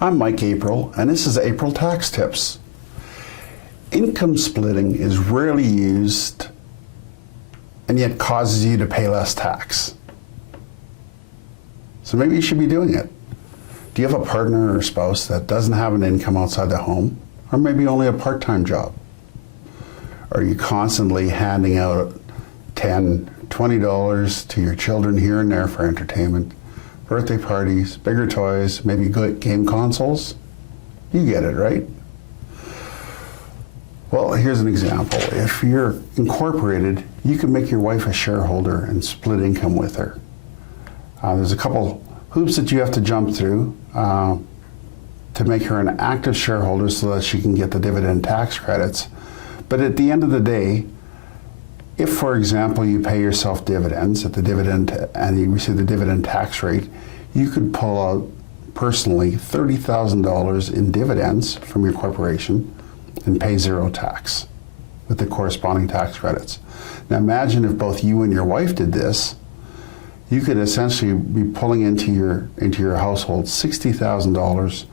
I'm Mike April, and this is April Tax Tips. Income splitting is rarely used and yet causes you to pay less tax. So maybe you should be doing it. Do you have a partner or spouse that doesn't have an income outside the home, or maybe only a part-time job? Are you constantly handing out $10, $20 to your children here and there for entertainment, birthday parties, bigger toys, maybe good game consoles? You get it, right? Well, here's an example. If you're incorporated, you can make your wife a shareholder and split income with her. There's a couple hoops that you have to jump through to make her an active shareholder so that she can get the dividend tax credits. But at the end of the day, if, for example, you pay yourself dividends at the dividend and you receive the dividend tax rate, you could pull out personally $30,000 in dividends from your corporation and pay zero tax with the corresponding tax credits. Now imagine if both you and your wife did this, you could essentially be pulling into your household $60,000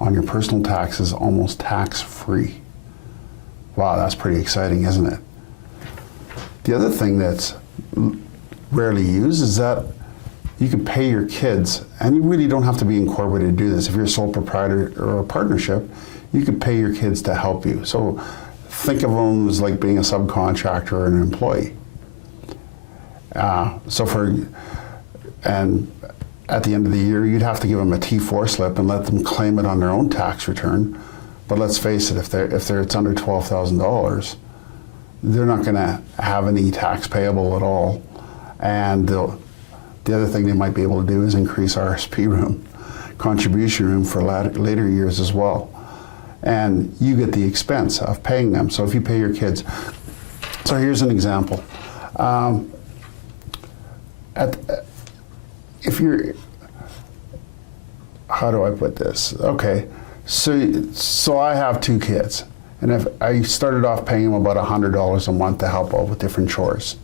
on your personal taxes, almost tax-free. Wow, that's pretty exciting, isn't it? The other thing that's rarely used is that you could pay your kids, and you really don't have to be incorporated to do this. If you're a sole proprietor or a partnership, you could pay your kids to help you. So think of them as like being a subcontractor or an employee. And at the end of the year, you'd have to give them a T4 slip and let them claim it on their own tax return. But let's face it, if it's under $12,000, they're not going to have any tax payable at all. And the other thing they might be able to do is increase RSP room, contribution room for later years as well. And you get the expense of paying them. So if you pay your kids, so here's an example. If you're, how do I put this? Okay, so I have two kids, and if I started off paying them about $100 a month to help out with different chores.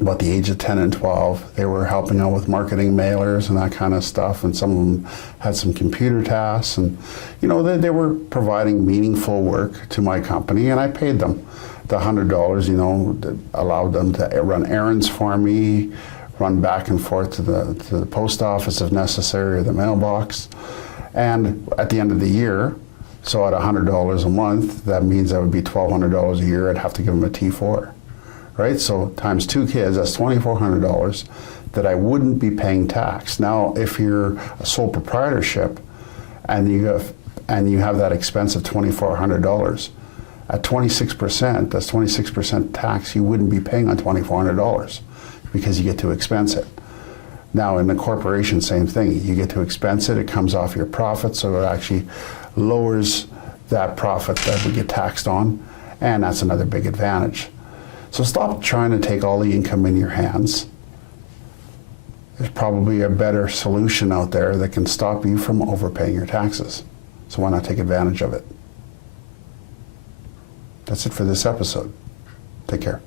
About the age of 10 and 12, they were helping out with marketing mailers and that kind of stuff, and some of them had some computer tasks, and they were providing meaningful work to my company, and I paid them the $100, that allowed them to run errands for me, run back and forth to the post office if necessary, or the mailbox. And at the end of the year, so at $100 a month, that means that would be $1,200 a year. I'd have to give them a T4. Right, so times two kids, that's $2,400 that I wouldn't be paying tax. Now, if you're a sole proprietorship and you have that expense of $2,400, at 26%, that's 26% tax you wouldn't be paying on $2,400 because you get to expense it. Now, in the corporation, same thing. You get to expense it. It comes off your profit, so it actually lowers that profit that we get taxed on, and that's another big advantage. So stop trying to take all the income in your hands. There's probably a better solution out there that can stop you from overpaying your taxes. So why not take advantage of it? That's it for this episode. Take care.